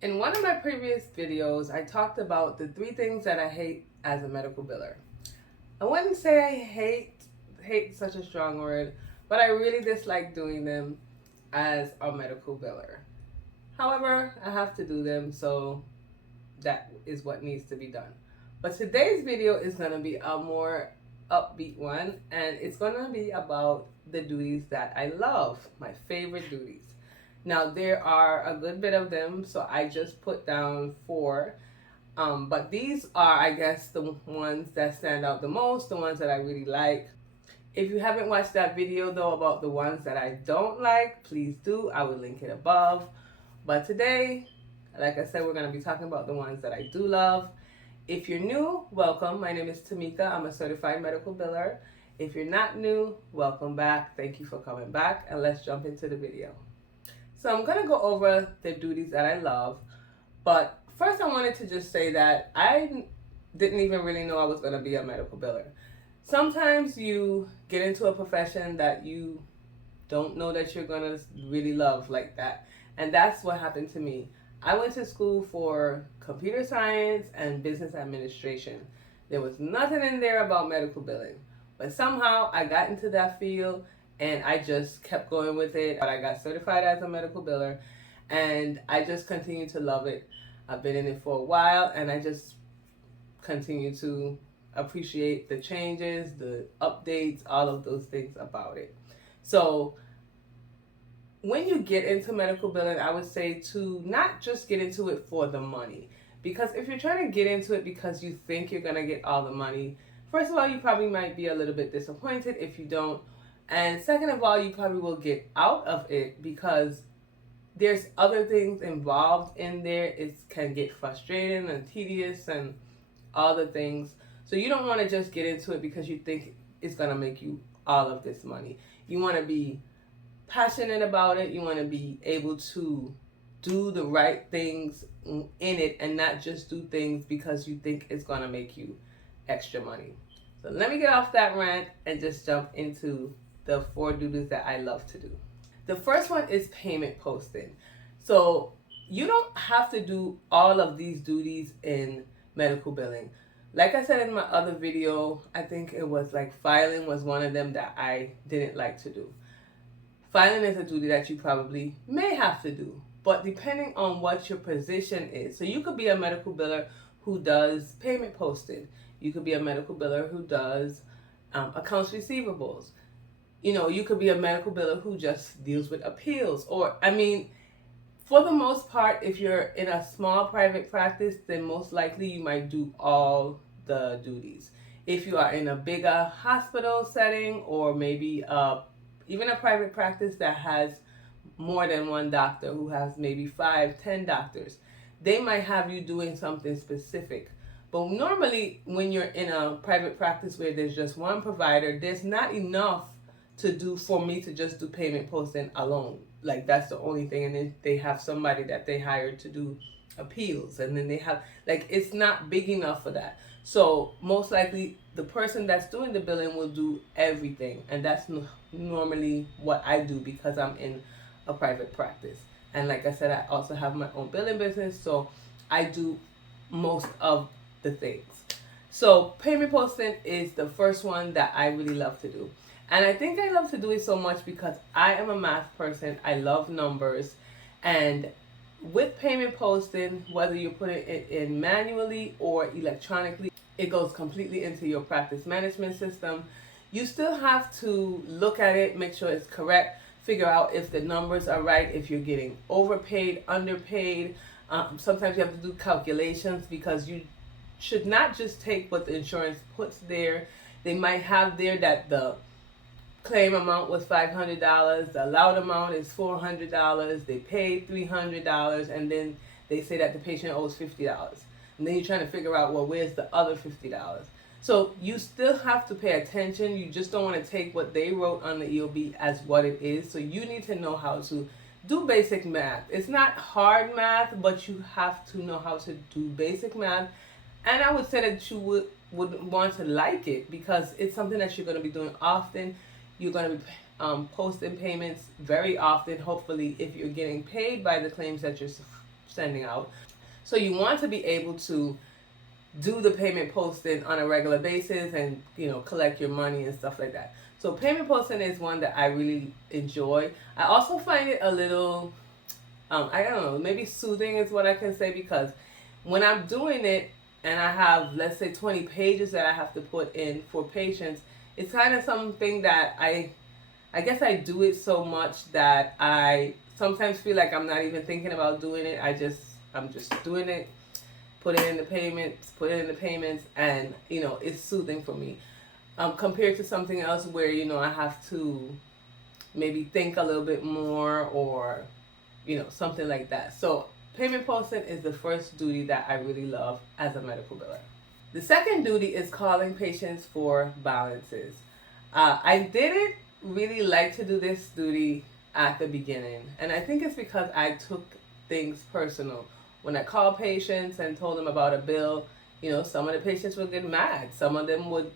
In one of my previous videos, I talked about the 3 things that I hate as a medical biller. I wouldn't say I hate such a strong word, but I really dislike doing them as a medical biller. However, I have to do them, so that is what needs to be done. But today's video is going to be a more upbeat one, and it's going to be about the duties that I love, my favorite duties. Now, there are a good bit of them, so I just put down 4. But these are, I guess, the ones that stand out the most, the ones that I really like. If you haven't watched that video, though, about the ones that I don't like, please do. I will link it above. But today, like I said, we're going to be talking about the ones that I do love. If you're new, welcome. My name is Tamika. I'm a certified medical biller. If you're not new, welcome back. Thank you for coming back, and let's jump into the video. So I'm going to go over the duties that I love, but first I wanted to just say that I didn't even really know I was going to be a medical biller. Sometimes you get into a profession that you don't know that you're going to really love like that, and that's what happened to me. I went to school for computer science and business administration. There was nothing in there about medical billing, but somehow I got into that field and I just kept going with it. I got certified as a medical biller and I just continue to love it. I've been in it for a while and I just continue to appreciate the changes, the updates, all of those things about it. So when you get into medical billing, I would say to not just get into it for the money. Because if you're trying to get into it because you think you're going to get all the money, first of all, you probably might be a little bit disappointed if you don't. And second of all, you probably will get out of it because there's other things involved in there. It can get frustrating and tedious and all the things. So you don't want to just get into it because you think it's going to make you all of this money. You want to be passionate about it. You want to be able to do the right things in it and not just do things because you think it's going to make you extra money. So let me get off that rant and just jump into the 4 duties that I love to do. The first one is payment posting. So you don't have to do all of these duties in medical billing. Like I said in my other video, I think it was like filing was one of them that I didn't like to do. Filing is a duty that you probably may have to do, but depending on what your position is. So you could be a medical biller who does payment posting. You could be a medical biller who does accounts receivables. You could be a medical biller who just deals with appeals. Or, for the most part, if you're in a small private practice, then most likely you might do all the duties. If you are in a bigger hospital setting or maybe even a private practice that has more than one doctor, who has maybe 5, 10 doctors, they might have you doing something specific. But normally when you're in a private practice where there's just one provider, there's not enough to do for me to just do payment posting alone. Like that's the only thing. And then they have somebody that they hired to do appeals. And then they have, it's not big enough for that. So most likely the person that's doing the billing will do everything. And that's normally what I do because I'm in a private practice. And like I said, I also have my own billing business. So I do most of the things. So payment posting is the first one that I really love to do. And I think I love to do it so much because I am a math person. I love numbers. And with payment posting, whether you're putting it in manually or electronically, it goes completely into your practice management system. You still have to look at it, make sure it's correct, figure out if the numbers are right, if you're getting overpaid, underpaid. Sometimes you have to do calculations because you should not just take what the insurance puts there. They might have there that the claim amount was $500, the allowed amount is $400, they paid $300, and then they say that the patient owes $50. And then you're trying to figure out, well, where's the other $50? So you still have to pay attention. You just don't want to take what they wrote on the EOB as what it is. So you need to know how to do basic math. It's not hard math, but you have to know how to do basic math. And I would say that you would want to like it because it's something that you're going to be doing often. You're going to be posting payments very often, hopefully, if you're getting paid by the claims that you're sending out. So you want to be able to do the payment posting on a regular basis and, you know, collect your money and stuff like that. So payment posting is one that I really enjoy. I also find it a little, I don't know, maybe soothing is what I can say, because when I'm doing it and I have, let's say, 20 pages that I have to put in for patients, it's kind of something that I guess I do it so much that I sometimes feel like I'm not even thinking about doing it. I'm just doing it, put it in the payments, and, you know, it's soothing for me. Compared to something else where, you know, I have to maybe think a little bit more, or, you know, something like that. So payment posting is the first duty that I really love as a medical biller. The second duty is calling patients for balances. I didn't really like to do this duty at the beginning, and I think it's because I took things personal. When I called patients and told them about a bill, you know, some of the patients would get mad. Some of them would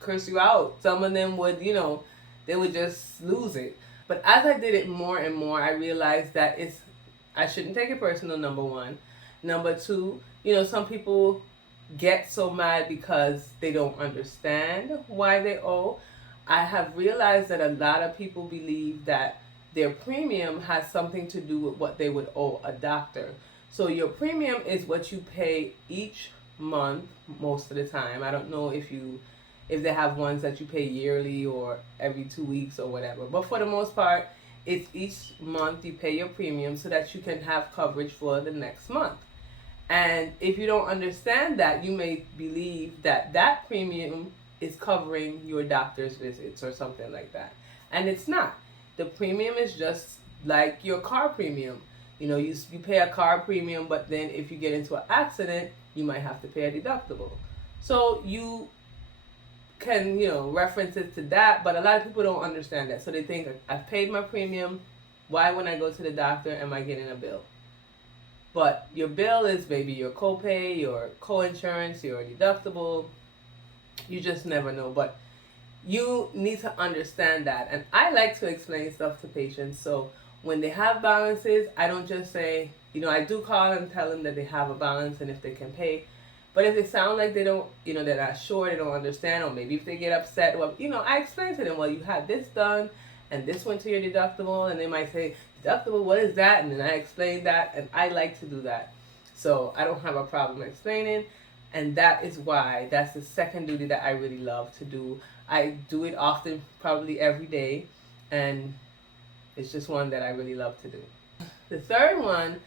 curse you out. Some of them would, you know, they would just lose it. But as I did it more and more, I realized that I shouldn't take it personal, number one. Number two, you know, some people get so mad because they don't understand why they owe. I have realized that a lot of people believe that their premium has something to do with what they would owe a doctor. So your premium is what you pay each month most of the time. I don't know if they have ones that you pay yearly or every 2 weeks or whatever. But for the most part, it's each month you pay your premium so that you can have coverage for the next month. And if you don't understand that, you may believe that that premium is covering your doctor's visits or something like that. And it's not. The premium is just like your car premium. You know, you pay a car premium, but then if you get into an accident, you might have to pay a deductible. So you can, you know, reference it to that, but a lot of people don't understand that. So they think, I've paid my premium, why when I go to the doctor am I getting a bill? But your bill is maybe your copay, your co-insurance, your deductible. You just never know. But you need to understand that. And I like to explain stuff to patients. So when they have balances, I don't just say, you know, I do call and tell them that they have a balance and if they can pay. But if they sound like they don't, you know, they're not sure, they don't understand, or maybe if they get upset, well, you know, I explain to them, well, you had this done and this went to your deductible, and they might say, deductible, what is that? And then I explain that, and I like to do that. So I don't have a problem explaining, and that is why that's the second duty that I really love to do. I do it often, probably every day, and it's just one that I really love to do. The third one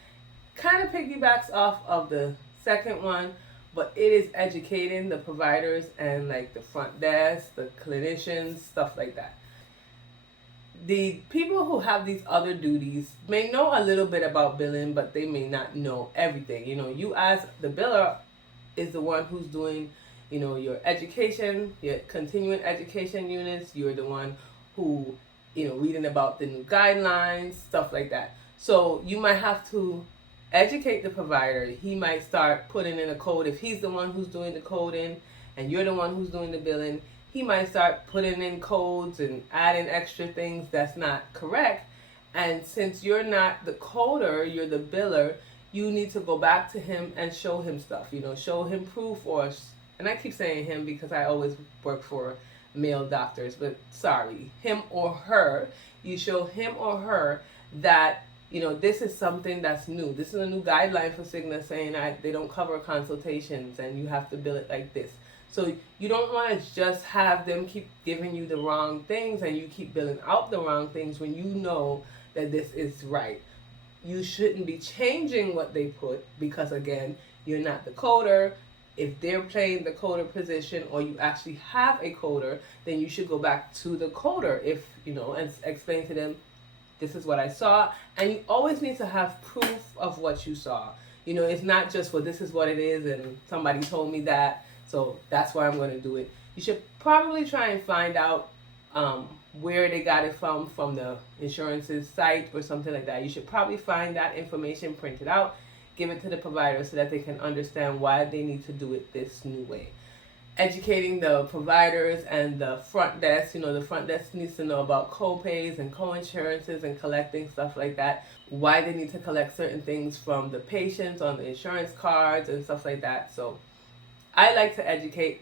kind of piggybacks off of the second one, but it is educating the providers and like the front desk, the clinicians, stuff like that. The people who have these other duties may know a little bit about billing, but they may not know everything. You know, you as the biller is the one who's doing, you know, your education, your continuing education units. You're the one who, you know, reading about the new guidelines, stuff like that. So you might have to educate the provider. He might start putting in a code. If he's the one who's doing the coding and you're the one who's doing the billing, he might start putting in codes and adding extra things that's not correct. And since you're not the coder, you're the biller, you need to go back to him and show him stuff, you know, show him proof, or, and I keep saying him because I always work for male doctors, but sorry, him or her, you show him or her that, you know, this is something that's new. This is a new guideline for Cigna saying that they don't cover consultations and you have to bill it like this. So you don't want to just have them keep giving you the wrong things and you keep billing out the wrong things when you know that this is right. You shouldn't be changing what they put because, again, you're not the coder. If they're playing the coder position or you actually have a coder, then you should go back to the coder, if, you know, and explain to them, this is what I saw. And you always need to have proof of what you saw. You know, it's not just, well, this is what it is and somebody told me that, so that's why I'm going to do it. You should probably try and find out where they got it from the insurance's site or something like that. You should probably find that information, print it out, give it to the provider so that they can understand why they need to do it this new way. educating the providers and the front desk. You know, the front desk needs to know about co-pays and co-insurances and collecting stuff like that. Why they need to collect certain things from the patients on the insurance cards and stuff like that. So I like to educate.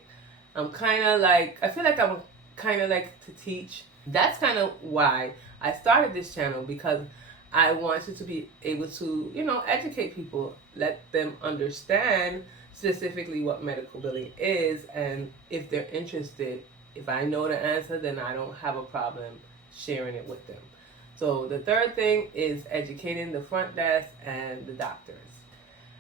I feel like I'm kind of like to teach. That's kind of why I started this channel, because I wanted to be able to, you know, educate people, let them understand specifically what medical billing is, and if they're interested, if I know the answer, then I don't have a problem sharing it with them. So the third thing is educating the front desk and the doctors.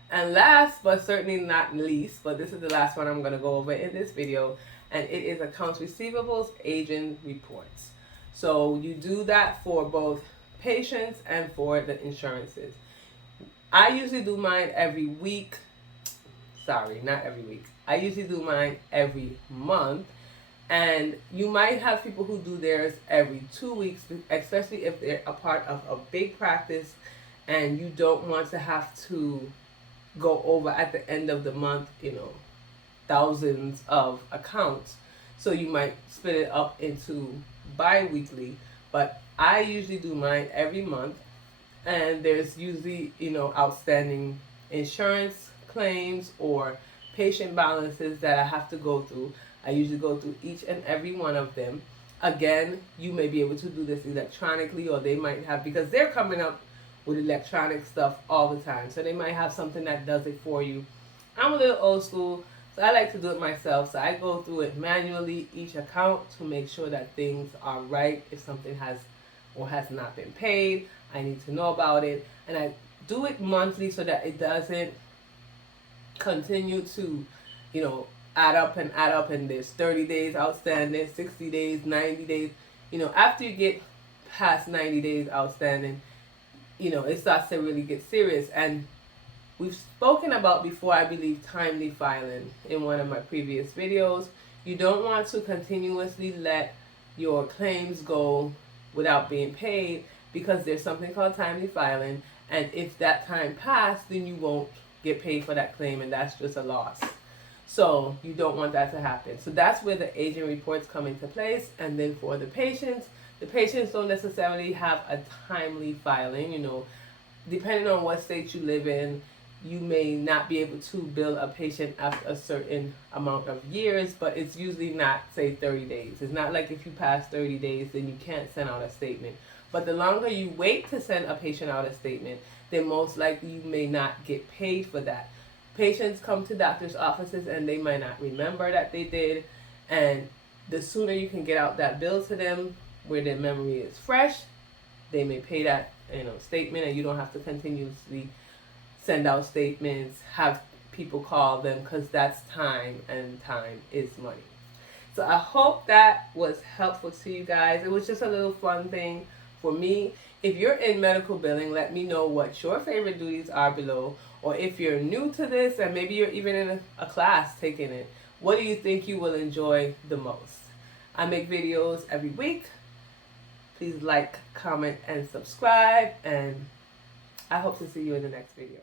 And last but certainly not least, but this is the last one I'm going to go over in this video, and it is accounts receivables aging reports. So you do that for both patients and for the insurances. I usually do mine every week. Sorry, not every week. I usually do mine every month. And you might have people who do theirs every 2 weeks, especially if they're a part of a big practice and you don't want to have to go over at the end of the month, you know, thousands of accounts. So you might split it up into bi-weekly, but I usually do mine every month. And there's usually, you know, outstanding insurance claims or patient balances that I have to go through. I usually go through each and every one of them. Again, you may be able to do this electronically, or they might have, because they're coming up with electronic stuff all the time. So they might have something that does it for you. I'm a little old school, so I like to do it myself. So I go through it manually, each account, to make sure that things are right. If something has or has not been paid, I need to know about it. And I do it monthly so that it doesn't continue to, you know, add up, and there's 30 days outstanding, 60 days, 90 days. You know, after you get past 90 days outstanding, you know, it starts to really get serious. And we've spoken about before, I believe, timely filing in one of my previous videos. You don't want to continuously let your claims go without being paid, because there's something called timely filing, and if that time passed, then you won't get paid for that claim, and that's just a loss. So you don't want that to happen. So that's where the aging reports come into place. And then for the patients don't necessarily have a timely filing. You know, depending on what state you live in, you may not be able to bill a patient after a certain amount of years, but it's usually not, say, 30 days. It's not like if you pass 30 days, then you can't send out a statement. But the longer you wait to send a patient out a statement, then most likely you may not get paid for that. Patients come to doctor's offices and they might not remember that they did, and the sooner you can get out that bill to them where their memory is fresh, they may pay that, you know, statement, and you don't have to continuously send out statements, have people call them, because that's time, and time is money. So I hope that was helpful to you guys. It was just a little fun thing for me. If you're in medical billing, let me know what your favorite duties are below. Or if you're new to this, and maybe you're even in a class taking it, what do you think you will enjoy the most? I make videos every week. Please like, comment, and subscribe. And I hope to see you in the next video.